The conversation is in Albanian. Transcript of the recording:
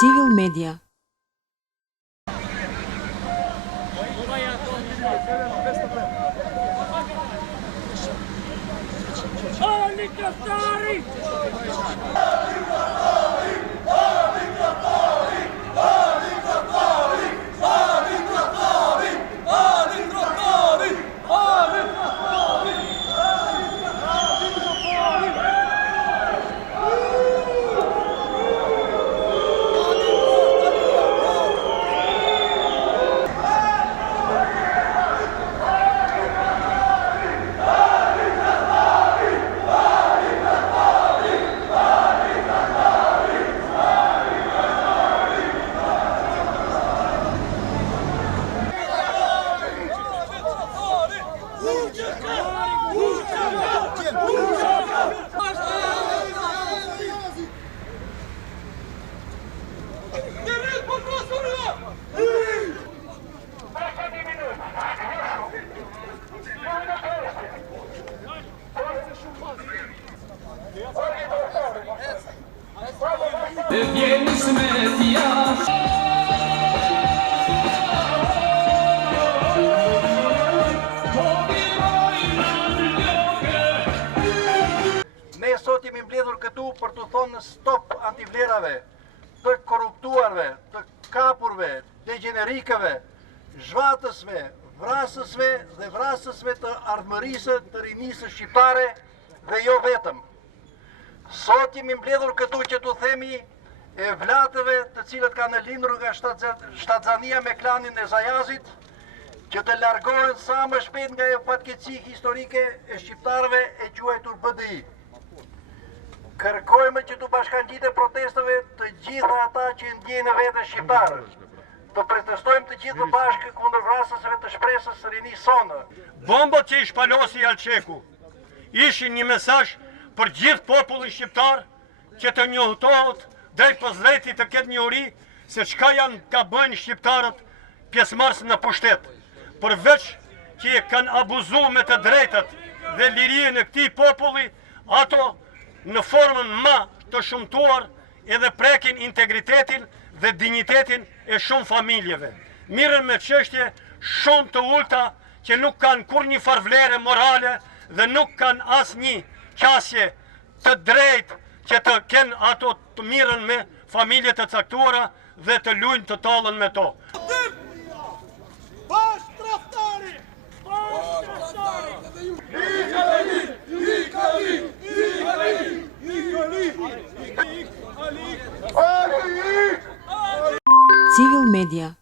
Civil Media. Ne sot jemi mbledhur këtu për të thonë stop antivlerave, të korruptuarve, të kapurve, degenerikëve, zhvatësve, vrasësve dhe vrasësve të ardhmërisë të rinisë shqiptare dhe jo vetëm. Sot jemi mbledhur këtu që t'u themi e vlatëve të cilët kanë lindur nga shtatzania me klanin e Zajazit, që të largohen sa më shpejt nga e fatkeqësi historike e shqiptarëve e quajtur BDI. Kërkojmë që të bashkangjitë protesteve të gjitha ata që ndjejnë veten shqiptarë. Të protestojmë të gjithë bashkë kundër vrasësve të shpresës së rinisë sonë. Bombët që i shpalosi Alçeku ishin një mesazh për gjithë popullin shqiptar që të njohtohet drejt pozletit të ketë njohuri se çka janë ka bëjnë shqiptarët pjesëmarrës në pushtet. Përveç që e kanë abuzuar me të drejtat dhe lirinë e këtij populli, ato në formën më të shumtuar edhe prekin integritetin dhe dignitetin e shumë familjeve. Mirën me çështje shumë të ulta që nuk kanë kur një farvlere morale dhe nuk kanë asnjë qasje të drejt që të kenë ato të mirën me familje të caktuara dhe të lujnë të tallën me to. Civil Media.